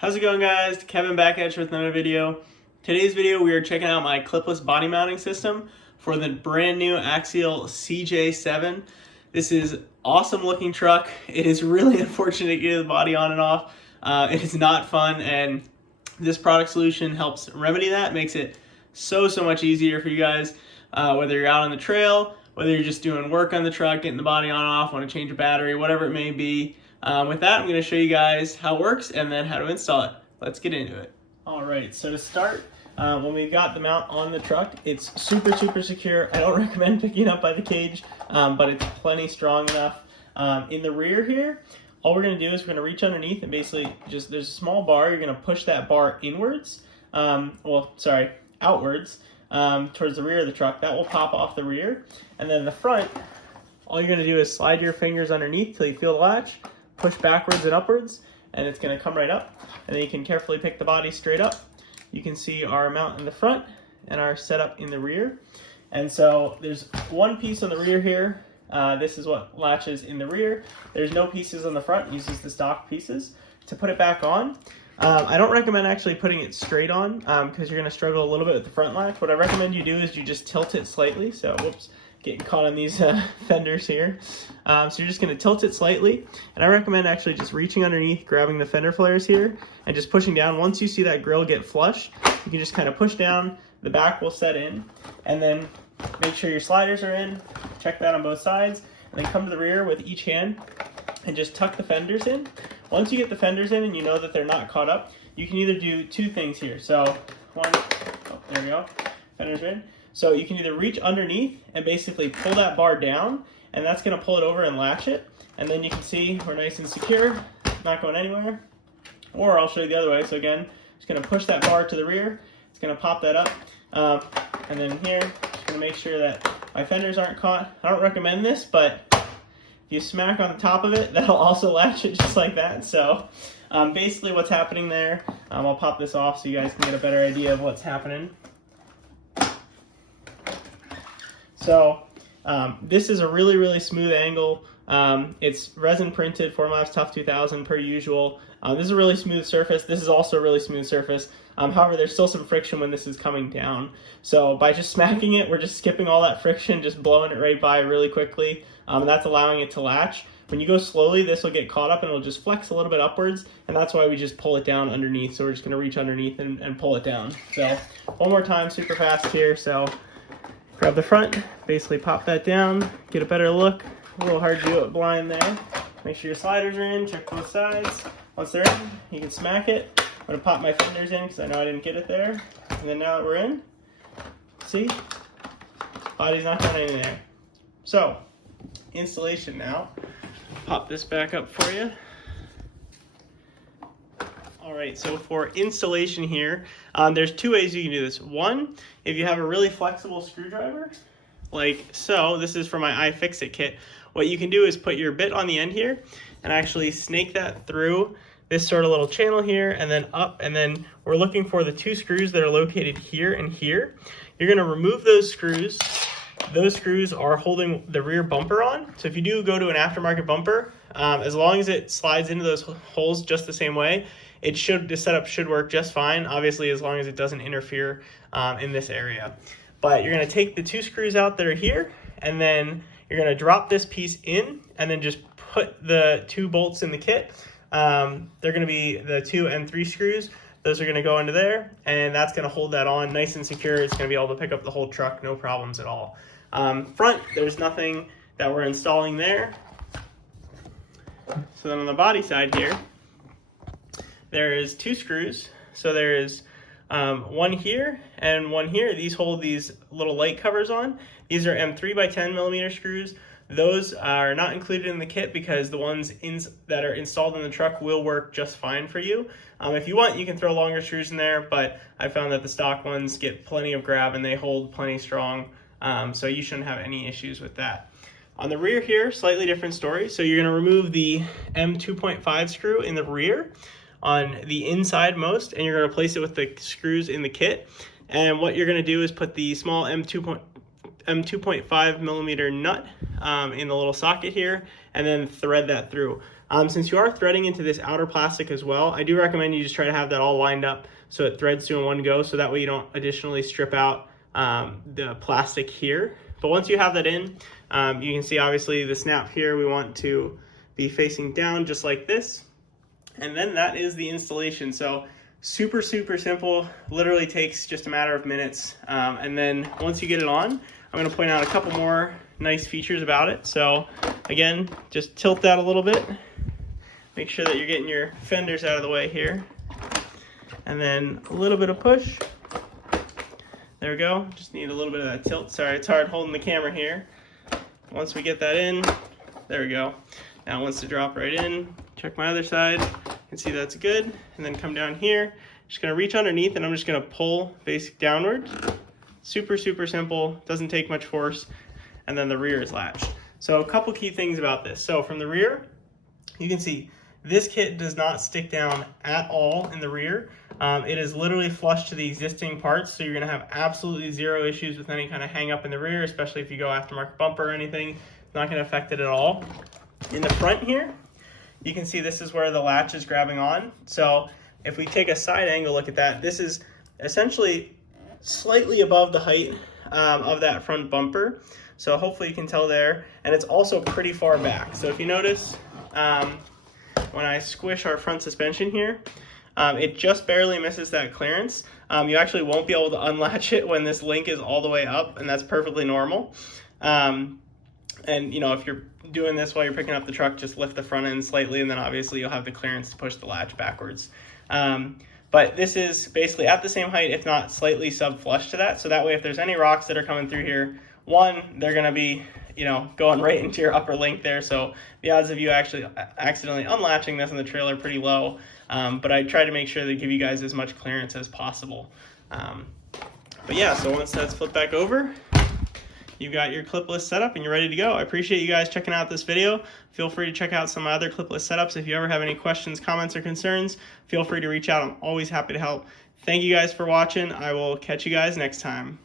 How's it going, guys? Kevin back at you with another video. Today's video we are checking out my clipless body mounting system for the brand new Axial CJ-7. This is awesome looking truck. It is really unfortunate to get the body on and off. It is not fun, and this product solution helps remedy that. Makes it so much easier for you guys, whether you're out on the trail, whether you're just doing work on the truck, getting the body on and off, want to change a battery, whatever it may be. With that, I'm going to show you guys how it works and then how to install it. Let's get into it. Alright, so to start, when we've got the mount on the truck, it's super secure. I don't recommend picking it up by the cage, but it's plenty strong enough. In the rear here, all we're going to do is we're going to reach underneath and basically there's a small bar. You're going to push that bar inwards, outwards, towards the rear of the truck. That will pop off the rear. And then the front, all you're going to do is slide your fingers underneath till you feel the latch, push backwards and upwards, and it's going to come right up. And then you can carefully pick the body straight up. You can see our mount in the front and our setup in the rear. And so there's one piece on the rear here. This is what latches in the rear. There's no pieces on the front. It uses the stock pieces. To put it back on, I don't recommend actually putting it straight on because you're going to struggle a little bit with the front latch. What I recommend you do is you just tilt it slightly. So, whoops. Getting caught on these fenders here. So you're just going to tilt it slightly, and I recommend actually just reaching underneath, grabbing the fender flares here, and just pushing down. Once you see that grill get flush, you can just kind of push down, the back will set in, and then make sure your sliders are in, check that on both sides, and then come to the rear with each hand and just tuck the fenders in. Once you get the fenders in and you know that they're not caught up, you can either do two things here. So there we go, fenders are in. So you can either reach underneath and basically pull that bar down, and that's going to pull it over and latch it. And then you can see we're nice and secure, not going anywhere. Or I'll show you the other way. So again, just going to push that bar to the rear. It's going to pop that up. And then here, just going to make sure that my fenders aren't caught. I don't recommend this, but if you smack on the top of it, that'll also latch it just like that. So basically what's happening there, I'll pop this off so you guys can get a better idea of what's happening. So this is a really smooth angle. It's resin printed, 4MAPS Tough 2000 per usual. This is a really smooth surface. This is also a really smooth surface. However, there's still some friction when this is coming down. So by just smacking it, we're just skipping all that friction, just blowing it right by really quickly. That's allowing it to latch. When you go slowly, this will get caught up and it'll just flex a little bit upwards, and that's why we just pull it down underneath. So we're just going to reach underneath and pull it down. So one more time, super fast here. So grab the front, basically pop that down, get a better look. A little hard to do it blind there. Make sure your sliders are in, check both sides. Once they're in, you can smack it. I'm going to pop my fenders in because I know I didn't get it there. And then now that we're in, see? Body's not going in there. So, installation now. Pop this back up for you. Alright, so for installation here, there's two ways you can do this. One, if you have a really flexible screwdriver, like so, this is for my iFixit kit, what you can do is put your bit on the end here and actually snake that through this sort of little channel here and then up, and then we're looking for the two screws that are located here and here. You're going to remove those screws. Those screws are holding the rear bumper on. So if you do go to an aftermarket bumper, as long as it slides into those holes just the same way, the setup should work just fine, obviously as long as it doesn't interfere in this area. But you're going to take the two screws out that are here, and then you're going to drop this piece in, and then just put the two bolts in the kit. They're going to be the 2 and 3 screws. Those are going to go into there, and that's going to hold that on nice and secure. It's going to be able to pick up the whole truck, no problems at all. Front, there's nothing that we're installing there. So then on the body side here, there is 2 screws. So there is one here and one here. These hold these little light covers on. These are M3 by 10 millimeter screws. Those are not included in the kit because the ones that are installed in the truck will work just fine for you. If you want, you can throw longer screws in there, but I found that the stock ones get plenty of grab and they hold plenty strong, so you shouldn't have any issues with that. On the rear here, slightly different story. So you're going to remove the M2.5 screw in the rear on the inside most, and you're going to replace it with the screws in the kit. And what you're going to do is put the small M2.5 millimeter nut in the little socket here, and then thread that through. Since you are threading into this outer plastic as well, I do recommend you just try to have that all lined up so it threads through in one go, so that way you don't additionally strip out the plastic here. But once you have that in, you can see obviously the snap here, we want to be facing down just like this. And then that is the installation. So super, super simple, literally takes just a matter of minutes. And then once you get it on, I'm gonna point out a couple more nice features about it. So again, just tilt that a little bit. Make sure that you're getting your fenders out of the way here. And then a little bit of push. There we go, just need a little bit of that tilt. Sorry, it's hard holding the camera here. Once we get that in, there we go. Now it wants to drop right in. Check my other side, you can see that's good. And then come down here, just gonna reach underneath and I'm just gonna pull basic downward. Super, super simple, doesn't take much force. And then the rear is latched. So a couple key things about this. So from the rear, you can see this kit does not stick down at all in the rear. It is literally flush to the existing parts, so you're gonna have absolutely zero issues with any kind of hang up in the rear, especially if you go aftermarket bumper or anything. It's not gonna affect it at all. In the front here, you can see this is where the latch is grabbing on. So if we take a side angle look at that, this is essentially slightly above the height of that front bumper. So hopefully you can tell there. And it's also pretty far back. So if you notice, when I squish our front suspension here, it just barely misses that clearance. You actually won't be able to unlatch it when this link is all the way up, and that's perfectly normal. And you know, if you're doing this while you're picking up the truck, just lift the front end slightly, and then obviously you'll have the clearance to push the latch backwards. But this is basically at the same height, if not slightly sub-flush to that. So that way, if there's any rocks that are coming through here, one, they're gonna be, you know, going right into your upper link there. So the odds of you actually accidentally unlatching this in the trailer are pretty low. But I try to make sure to give you guys as much clearance as possible. But yeah, so once that's flipped back over, you've got your clipless setup and you're ready to go. I appreciate you guys checking out this video. Feel free to check out some other clipless setups. If you ever have any questions, comments, or concerns, feel free to reach out. I'm always happy to help. Thank you guys for watching. I will catch you guys next time.